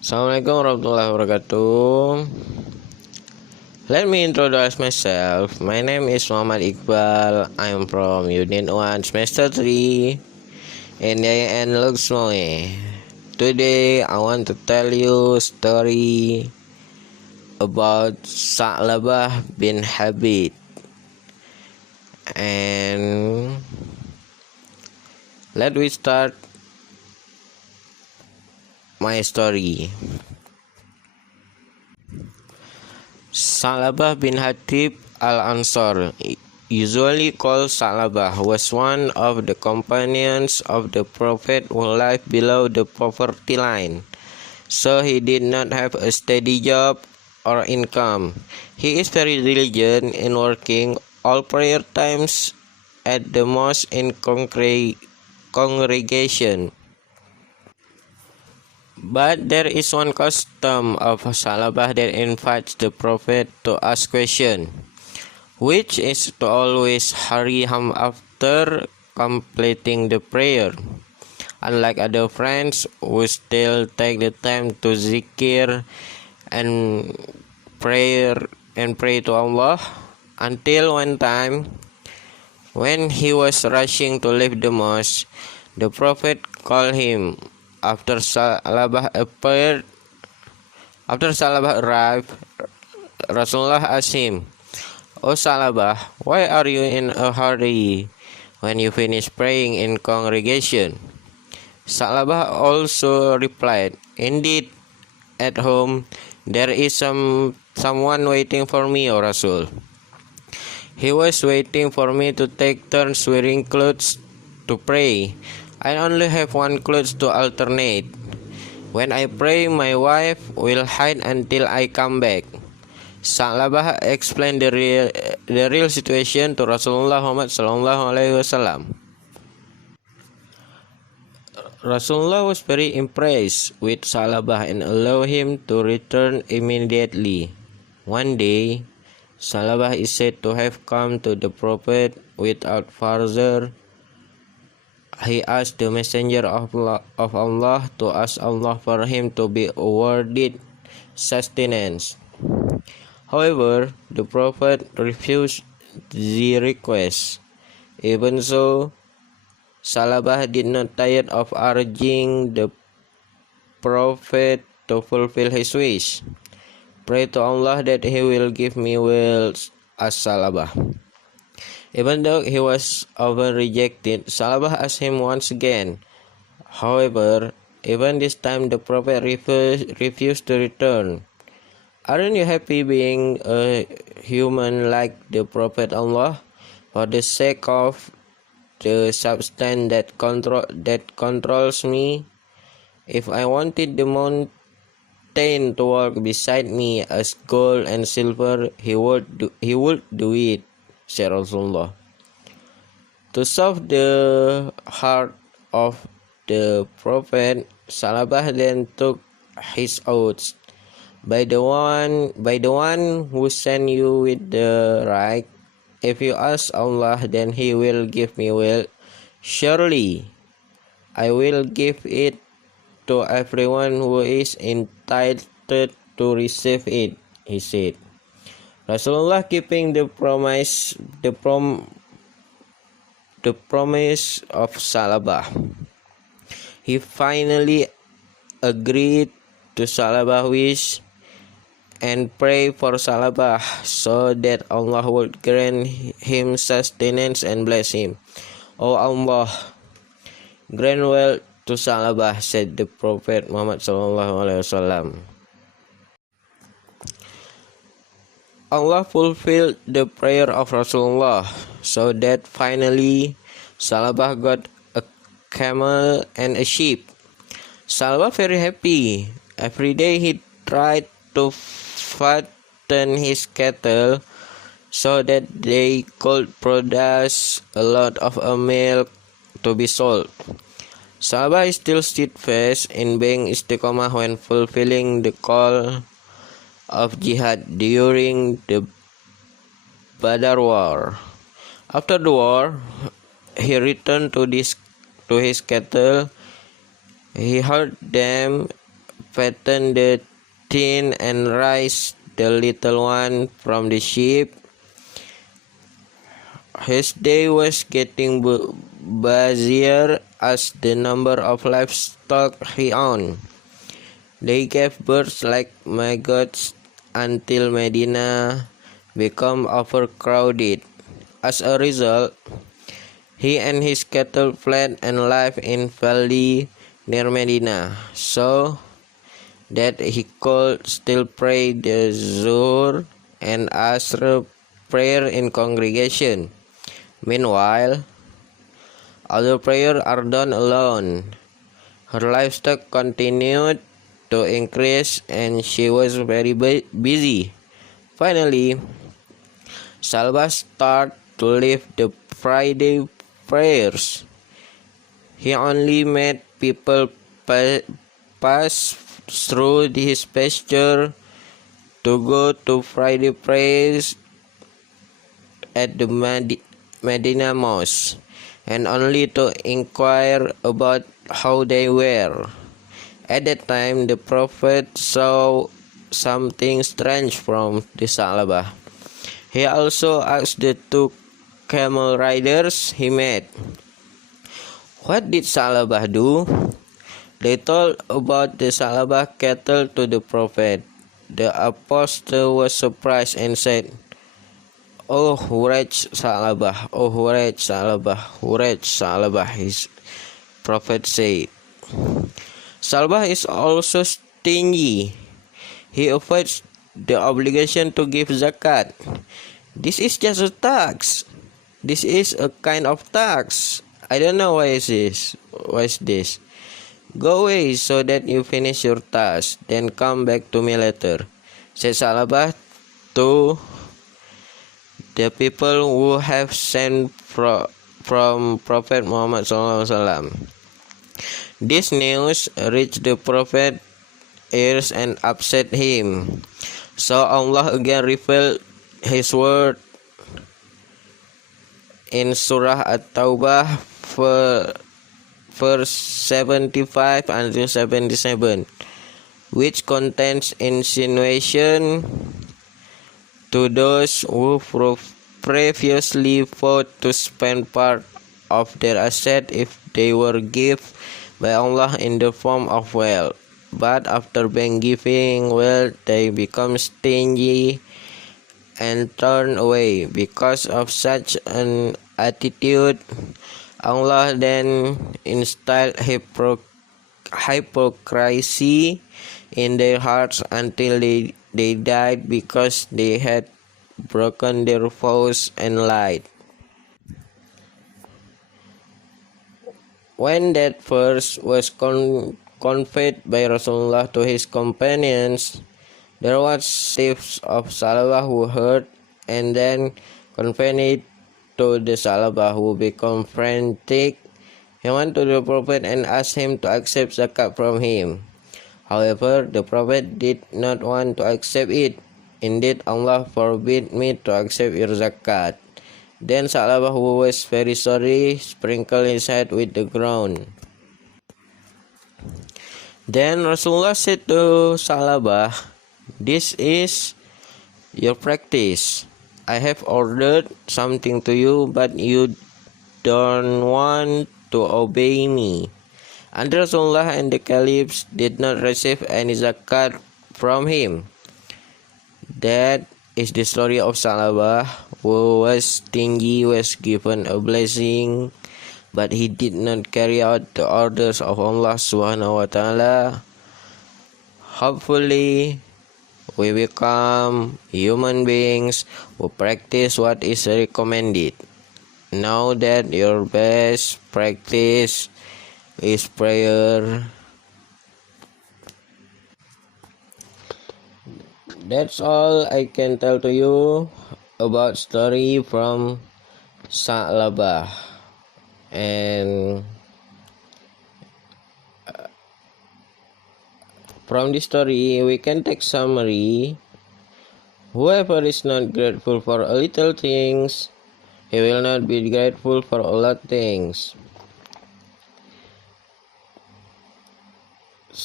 Assalamualaikum warahmatullahi wabarakatuh. Let me introduce myself. My name is Muhammad Iqbal. I am from Unit 1, Semester 3 in YN Luxmoy. Today I want to tell you a story about Sa'labah bin Habib. And let we start my story. Sa'labah bin Hatib al-Ansar, usually called Sa'labah, was one of the companions of the Prophet who lived below the poverty line, so he did not have a steady job or income. He is very diligent in working all prayer times at the mosque in congregation. But there is one custom of Sa'labah that invites the Prophet to ask questions, which is to always hurry him after completing the prayer. Unlike other friends who still take the time to zikir and pray to Allah, until one time when he was rushing to leave the mosque, the Prophet called him. After Sa'labah arrived, Rasulullah asked him, "O Sa'labah, why are you in a hurry when you finish praying in congregation?" Sa'labah also replied, "Indeed, at home there is someone waiting for me, O Rasul. He was waiting for me to take turns wearing clothes to pray. I only have one clothes to alternate. When I pray, my wife will hide until I come back." Sa'labah explained the real situation to Rasulullah Muhammad SAW. Rasulullah was very impressed with Sa'labah and allowed him to return immediately. One day, Sa'labah is said to have come to the Prophet without further. He asked the messenger of Allah to ask Allah for him to be awarded sustenance. However, the Prophet refused the request. Even so, Sa'labah did not tire of urging the Prophet to fulfill his wish. "Pray to Allah that He will give me wealth," asked Sa'labah. Even though he was often rejected, Sa'labah asked him once again. However, even this time the Prophet refused to return. "Aren't you happy being a human like the Prophet Allah? For the sake of the substance that controls me, if I wanted the mountain to walk beside me as gold and silver, he would do it," said Rasulullah. To solve the heart of the Prophet, Sa'labah then took his oath. By the one who sent you with the right, if you ask Allah, then He will give me wealth. Surely I will give it to everyone who is entitled to receive it, he said. Rasulullah, keeping the promise of Sa'labah, he finally agreed to Sa'labah's wish and prayed for Sa'labah so that Allah would grant him sustenance and bless him. "O Allah, grant wealth to Sa'labah," said the Prophet Muhammad SAW. Allah fulfilled the prayer of Rasulullah, so that finally Sa'labah got a camel and a sheep. Sa'labah very happy. Every day he tried to fatten his cattle so that they could produce a lot of milk to be sold. Sa'labah is still steadfast in being istiqomah when fulfilling the call of jihad during the Badar War. After the war, he returned to his cattle. He heard them fatten the thin and raise the little one from the sheep. His day was getting busier as the number of livestock he owned. They gave birth like maggots until Medina became overcrowded. As a result, he and his cattle fled and lived in valley near Medina, so that he could still pray the Zuhr and Asr prayer in congregation. Meanwhile, other prayers are done alone. Her livestock continued to increase and she was very busy. Finally, Salwa started to leave the Friday prayers. He only made people pass through his pasture to go to Friday prayers at the Medina Mosque, and only to inquire about how they were. At that time, the Prophet saw something strange from the Salabah. He also asked the two camel riders he met, "What did Salabah do?" They told about the Salabah cattle to the Prophet. The apostle was surprised and said, "Oh, wretched Salabah, oh, wretched Salabah, wretched Salabah," his Prophet said. Salabah is also stingy. He avoids the obligation to give zakat. This is just a tax. This is a kind of tax. I don't know why is this. Why is this? Go away so that you finish your task. Then come back to me later, said Salabah to the people who have sent from Prophet Muhammad SAW. This news reached the Prophet's ears and upset him. So Allah again revealed His word in Surah At-Taubah verse 75 until 77, which contains insinuation to those who previously vowed to spend part of their asset if they were given by Allah in the form of wealth. But after being given wealth, they become stingy and turn away. Because of such an attitude, Allah then instilled hypocrisy in their hearts until they died, because they had broken their vows and lied. When that verse was conveyed by Rasulullah to his companions, there was chiefs of Salabah who heard and then conveyed it to the Salabah, who became frantic. He went to the Prophet and asked him to accept zakat from him. However, the Prophet did not want to accept it. "Indeed, Allah forbid me to accept your zakat." Then Salabah, who was very sorry, sprinkled his head with the ground. Then Rasulullah said to Salabah, "This is your practice. I have ordered something to you, but you don't want to obey me." And Rasulullah and the caliphs did not receive any zakat from him. That is the story of Salabah, who was stingy, was given a blessing, but he did not carry out the orders of Allah Subhanahu wa Ta'ala. Hopefully, we become human beings who practice what is recommended. Know that your best practice is prayer. That's all I can tell to you about story from Salabah. And from this story we can take summary: whoever is not grateful for a little things, he will not be grateful for a lot things.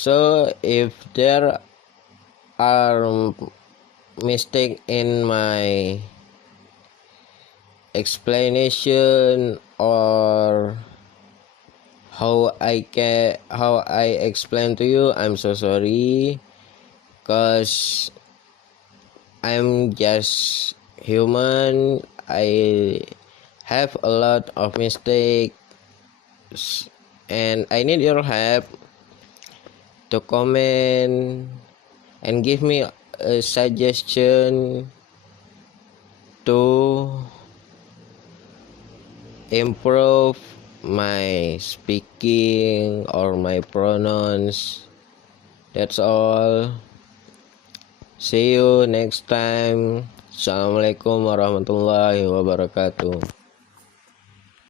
So if there are mistake in my explanation or how I explain to you, I'm so sorry, cause I'm just human. I have a lot of mistakes and I need your help to comment and give me a suggestion to improve my speaking or my pronouns. That's all. See you next time. Assalamualaikum warahmatullahi wabarakatuh.